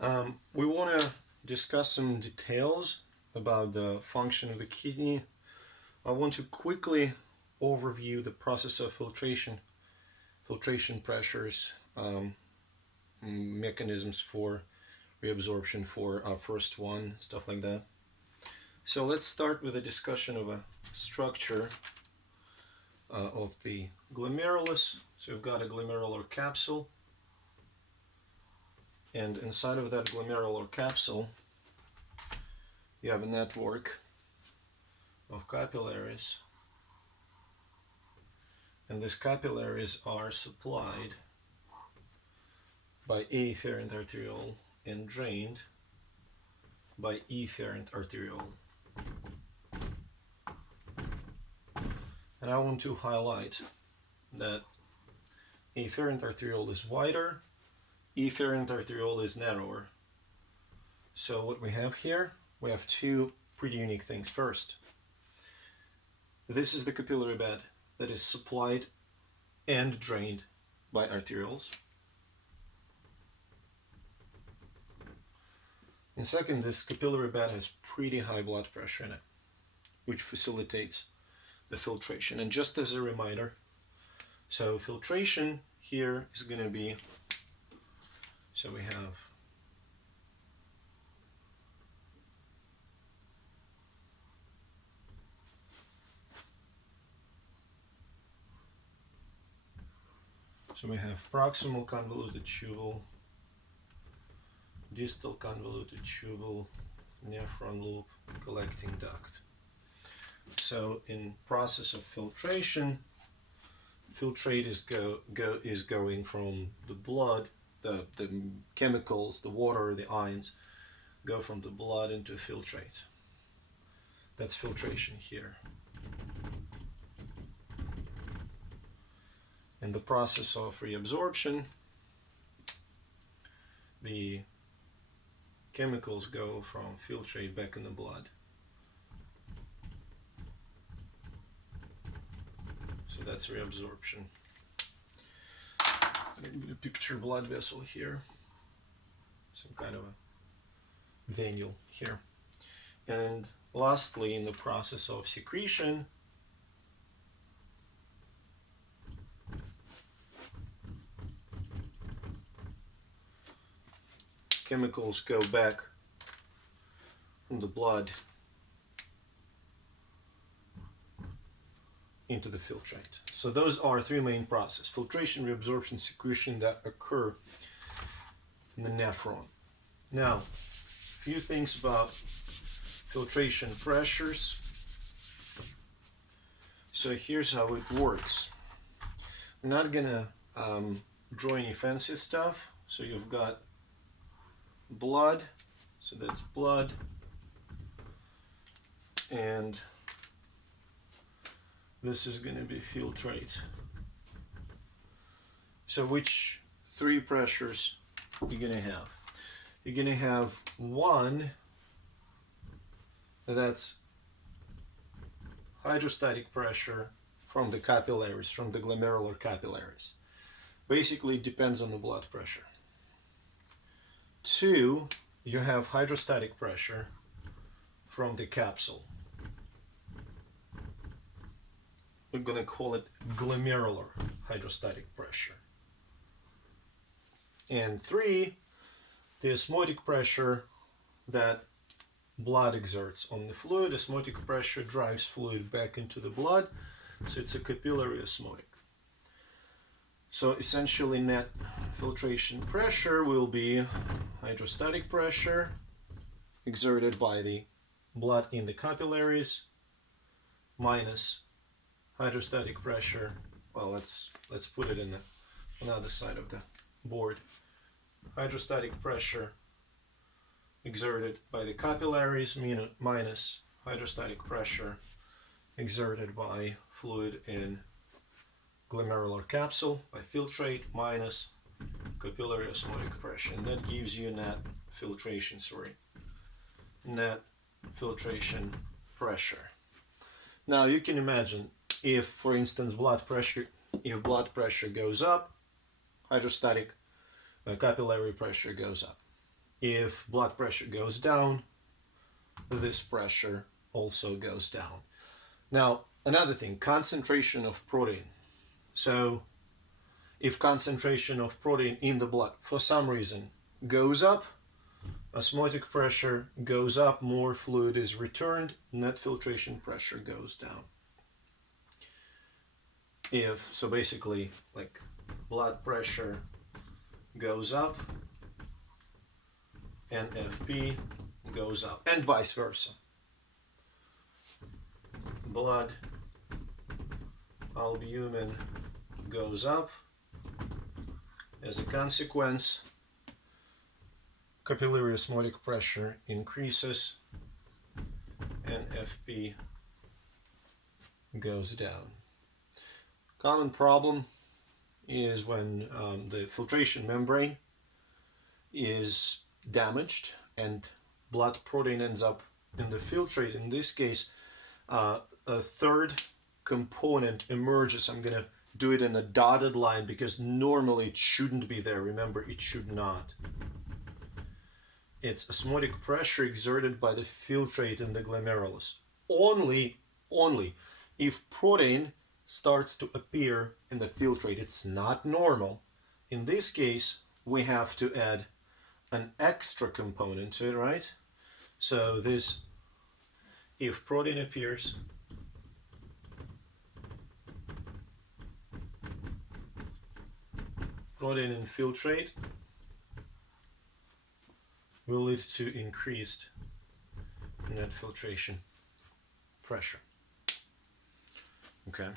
We want to discuss some details about the function of the kidney. I want to quickly overview the process of filtration pressures, mechanisms for reabsorption for our first one, stuff like that. So let's start with a discussion of a structure of the glomerulus. So we've got a glomerular capsule, and inside of that glomerular capsule you have a network of capillaries, and these capillaries are supplied by afferent arteriole and drained by efferent arteriole. And I want to highlight that afferent arteriole is wider, efferent arteriole is narrower. So what we have here, we have two pretty unique things. First, this is the capillary bed that is supplied and drained by arterioles. And second, this capillary bed has pretty high blood pressure in it, which facilitates the filtration. And just as a reminder, so filtration here is going to be, so we have proximal convoluted tubule, distal convoluted tubule, nephron loop, collecting duct. So in process of filtration, filtrate is going from the blood, the chemicals, the water, the ions go from the blood into filtrate. That's filtration here. In the process of reabsorption, the chemicals go from filtrate back in the blood. So that's reabsorption. I'm going to picture blood vessel here, some kind of a venule here. And lastly, in the process of secretion, chemicals go back from the blood into the filtrate. So those are three main processes: filtration, reabsorption, secretion, that occur in the nephron. Now, a few things about filtration pressures. So here's how it works. I'm not gonna draw any fancy stuff. So you've got blood, so that's blood, and this is going to be filtrate. So which three pressures you're going to have? You're going to have one that's hydrostatic pressure from the capillaries, from the glomerular capillaries. Basically, it depends on the blood pressure. Two, you have hydrostatic pressure from the capsule. We're going to call it glomerular hydrostatic pressure. And three, the osmotic pressure that blood exerts on the fluid. Osmotic pressure drives fluid back into the blood, so it's a capillary osmotic. So essentially net filtration pressure will be hydrostatic pressure exerted by the blood in the capillaries minus hydrostatic pressure. Well, let's put it in the other side of the board. Hydrostatic pressure exerted by the capillaries minus hydrostatic pressure exerted by fluid in glomerular capsule by filtrate minus capillary osmotic pressure, and that gives you net filtration pressure. Now you can imagine if, for instance, blood pressure goes up, hydrostatic capillary pressure goes up. if blood pressure goes down, this pressure also goes down. Now, another thing, concentration of protein. So if concentration of protein in the blood for some reason goes up, osmotic pressure goes up, more fluid is returned, net filtration pressure goes down. So basically, like, blood pressure goes up, NFP goes up, and vice versa. Blood albumin goes up. As a consequence, capillary osmotic pressure increases, NFP goes down. Common problem is when the filtration membrane is damaged and blood protein ends up in the filtrate. In this case, a third component emerges. I'm going to do it in a dotted line because normally it shouldn't be there. Remember, it should not. It's osmotic pressure exerted by the filtrate in the glomerulus. Only if protein starts to appear in the filtrate. It's not normal. In this case, we have to add an extra component to it, right? So this, if protein appears, protein infiltrate will lead to increased net filtration pressure. Okay.